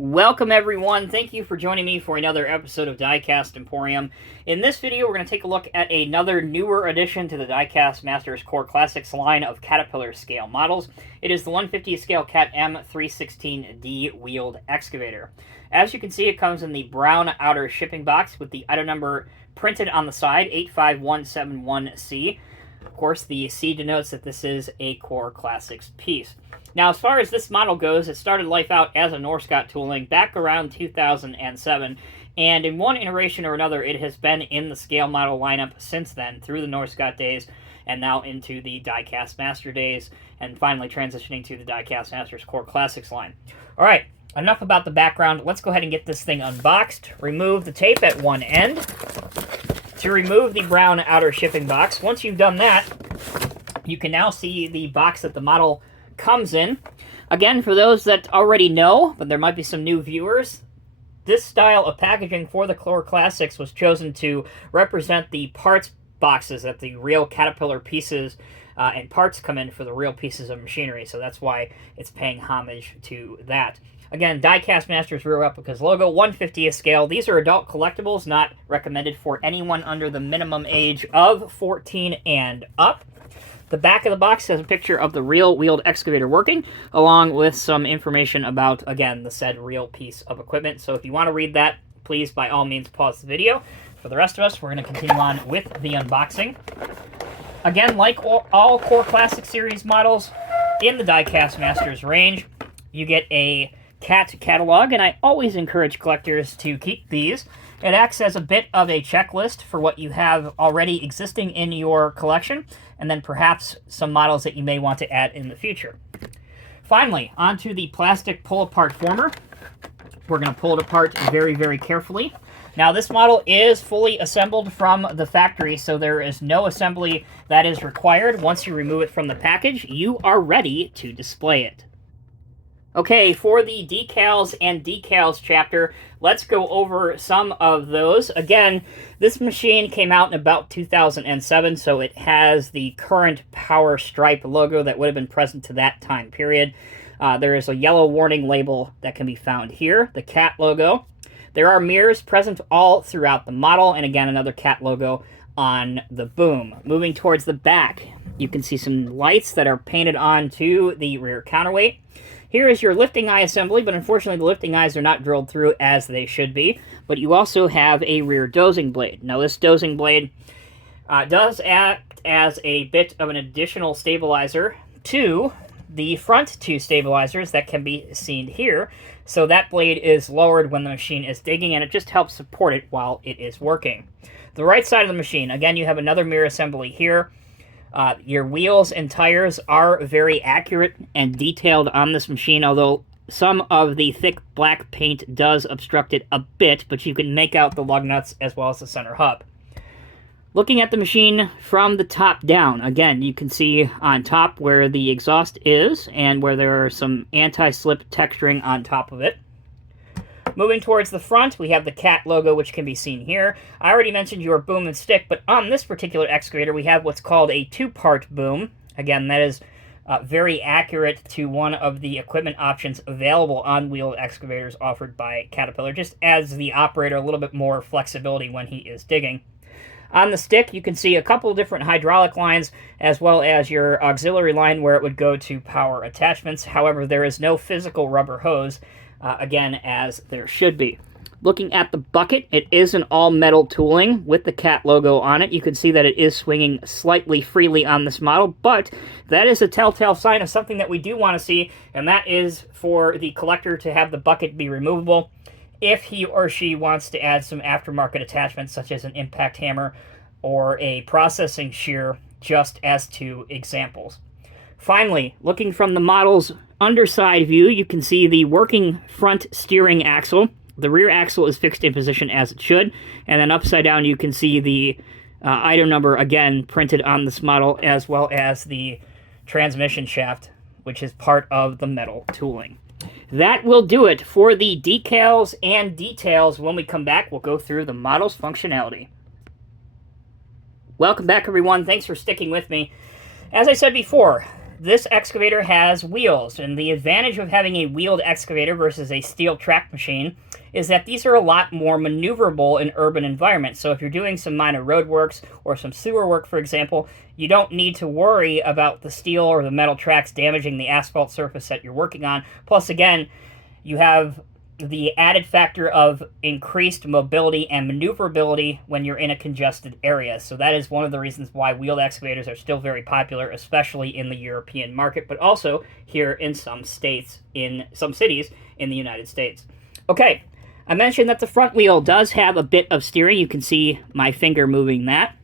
Welcome everyone, thank you for joining me for another episode of Diecast Emporium. In this video we're going to take a look at another newer addition to the Diecast Masters Core Classics line of Caterpillar scale models. It is the 150 scale Cat M316D wheeled excavator. As you can see, it comes in the brown outer shipping box with the item number printed on the side, 85171C. Of course, the C denotes that this is a Core Classics piece. Now, as far as this model goes, it started life out as a Norscot tooling back around 2007, and in one iteration or another, it has been in the scale model lineup since then, through the Norscot days, and now into the Diecast Master days, and finally transitioning to the Diecast Masters Core Classics line. Alright, enough about the background. Let's go ahead and get this thing unboxed. Remove the tape at one end to remove the brown outer shipping box. Once you've done that, you can now see the box that the model comes in. Again, for those that already know, but there might be some new viewers, this style of packaging for the Core Classics was chosen to represent the parts boxes that the real Caterpillar pieces and parts come in for the real pieces of machinery, so that's why it's paying homage to that. Again, Diecast Masters Rear Replicas logo, 150th scale. These are adult collectibles, not recommended for anyone under the minimum age of 14 and up. The back of the box has a picture of the real wheeled excavator working, along with some information about, again, the said real piece of equipment. So if you want to read that, please, by all means, pause the video. For the rest of us, we're going to continue on with the unboxing. Again, like all Core Classic Series models in the Diecast Masters range, you get a Cat catalog, and I always encourage collectors to keep these. It acts as a bit of a checklist for what you have already existing in your collection, and then perhaps some models that you may want to add in the future. Finally, onto the plastic pull-apart former. We're going to pull it apart very, very carefully. Now, this model is fully assembled from the factory, so there is no assembly that is required. Once you remove it from the package, you are ready to display it. Okay, for the decals and decals chapter, let's go over some of those. Again, this machine came out in about 2007, so it has the current Power Stripe logo that would have been present to that time period. There is a yellow warning label that can be found here, the Cat logo. There are mirrors present all throughout the model, and again, another Cat logo on the boom. Moving towards the back, you can see some lights that are painted onto the rear counterweight. Here is your lifting eye assembly, but unfortunately the lifting eyes are not drilled through as they should be. But you also have a rear dozing blade. Now this dozing blade does act as a bit of an additional stabilizer to the front two stabilizers that can be seen here. So that blade is lowered when the machine is digging, and it just helps support it while it is working. The right side of the machine, again, you have another mirror assembly here. Your wheels and tires are very accurate and detailed on this machine, although some of the thick black paint does obstruct it a bit, but you can make out the lug nuts as well as the center hub. Looking at the machine from the top down, again, you can see on top where the exhaust is and where there are some anti-slip texturing on top of it. Moving towards the front, we have the Cat logo, which can be seen here. I already mentioned your boom and stick, but on this particular excavator, we have what's called a two-part boom. Again, that is very accurate to one of the equipment options available on wheeled excavators offered by Caterpillar, just adds the operator a little bit more flexibility when he is digging. On the stick, you can see a couple different hydraulic lines, as well as your auxiliary line where it would go to power attachments. However, there is no physical rubber hose, again, as there should be. Looking at the bucket, it is an all-metal tooling with the Cat logo on it. You can see that it is swinging slightly freely on this model, but that is a telltale sign of something that we do want to see, and that is for the collector to have the bucket be removable if he or she wants to add some aftermarket attachments, such as an impact hammer or a processing shear, just as two examples. Finally, looking from the model's underside view, you can see the working front steering axle. The rear axle is fixed in position as it should, and then upside down you can see the item number, again, printed on this model, as well as the transmission shaft, which is part of the metal tooling. That will do it for the decals and details. When we come back, we'll go through the model's functionality. Welcome back, everyone. Thanks for sticking with me. As I said before, this excavator has wheels, and the advantage of having a wheeled excavator versus a steel track machine is that these are a lot more maneuverable in urban environments. So if you're doing some minor roadworks or some sewer work, for example, you don't need to worry about the steel or the metal tracks damaging the asphalt surface that you're working on. Plus, again, you have the added factor of increased mobility and maneuverability when you're in a congested area. So that is one of the reasons why wheeled excavators are still very popular, especially in the European market, but also here in some states, in some cities in the United States. Okay, I mentioned that the front wheel does have a bit of steering. You can see my finger moving that.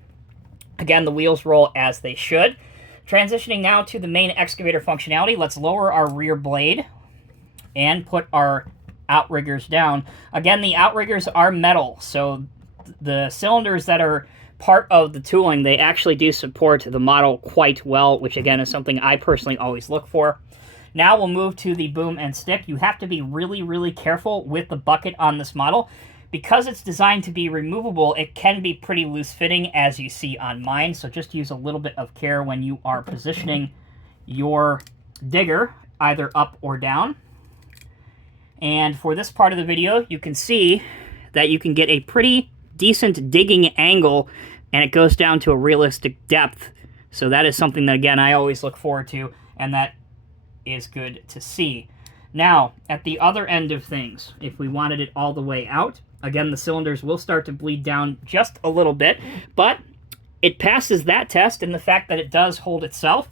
Again, the wheels roll as they should. Transitioning now to the main excavator functionality, let's lower our rear blade and put our outriggers down. Again, the outriggers are metal, so the cylinders that are part of the tooling, they actually do support the model quite well, which again is something I personally always look for. Now we'll move to the boom and stick. You have to be really, really careful with the bucket on this model. Because it's designed to be removable, it can be pretty loose-fitting, as you see on mine, so just use a little bit of care when you are positioning your digger, either up or down. And for this part of the video, you can see that you can get a pretty decent digging angle, and it goes down to a realistic depth. So that is something that, again, I always look forward to, and that is good to see. Now, at the other end of things, if we wanted it all the way out, again, the cylinders will start to bleed down just a little bit, but it passes that test in the fact that it does hold itself.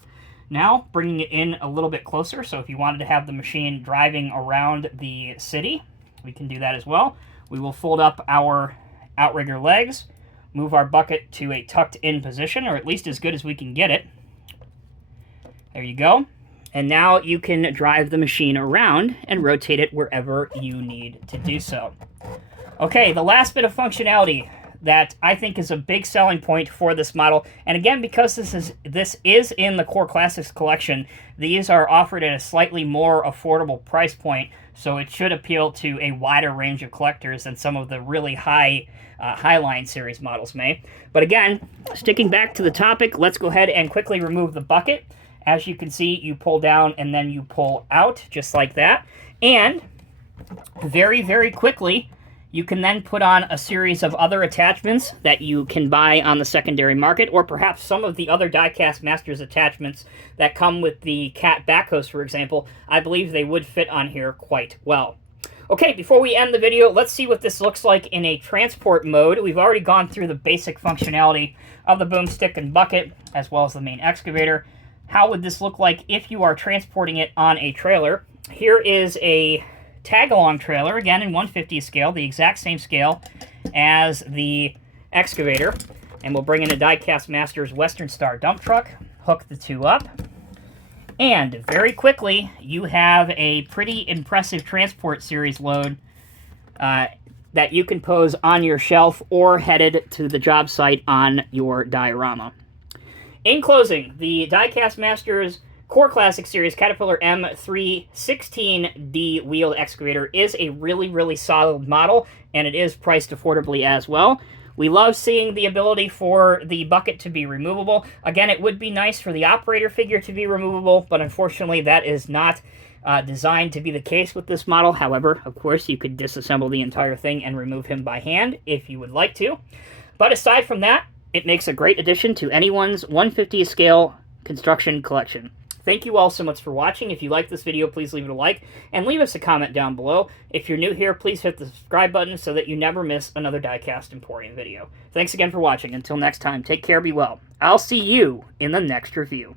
Now, bringing it in a little bit closer, so if you wanted to have the machine driving around the city, we can do that as well. We will fold up our outrigger legs, move our bucket to a tucked-in position, or at least as good as we can get it. There you go. And now you can drive the machine around and rotate it wherever you need to do so. Okay, the last bit of functionality that I think is a big selling point for this model, and again, because this is in the Core Classics collection, these are offered at a slightly more affordable price point, so it should appeal to a wider range of collectors than some of the really high Highline series models may. But again, sticking back to the topic, let's go ahead and quickly remove the bucket. As you can see, you pull down and then you pull out, just like that. And very, very quickly, you can then put on a series of other attachments that you can buy on the secondary market, or perhaps some of the other Diecast Masters attachments that come with the Cat backhoes, for example. I believe they would fit on here quite well. Okay, before we end the video, let's see what this looks like in a transport mode. We've already gone through the basic functionality of the boomstick and bucket, as well as the main excavator. How would this look like if you are transporting it on a trailer? Here is a tag-along trailer, again in 1/50 scale, the exact same scale as the excavator. And we'll bring in a Diecast Masters Western Star dump truck, hook the two up, and very quickly you have a pretty impressive transport series load that you can pose on your shelf or headed to the job site on your diorama. In closing, the Diecast Masters Core Classic Series Caterpillar M316D wheeled excavator is a really, really solid model, and it is priced affordably as well. We love seeing the ability for the bucket to be removable. Again, it would be nice for the operator figure to be removable, but unfortunately that is not designed to be the case with this model. However, of course, you could disassemble the entire thing and remove him by hand if you would like to. But aside from that, it makes a great addition to anyone's 1/50 scale construction collection. Thank you all so much for watching. If you like this video, please leave it a like and leave us a comment down below. If you're new here, please hit the subscribe button so that you never miss another Diecast Emporium video. Thanks again for watching. Until next time, take care, be well. I'll see you in the next review.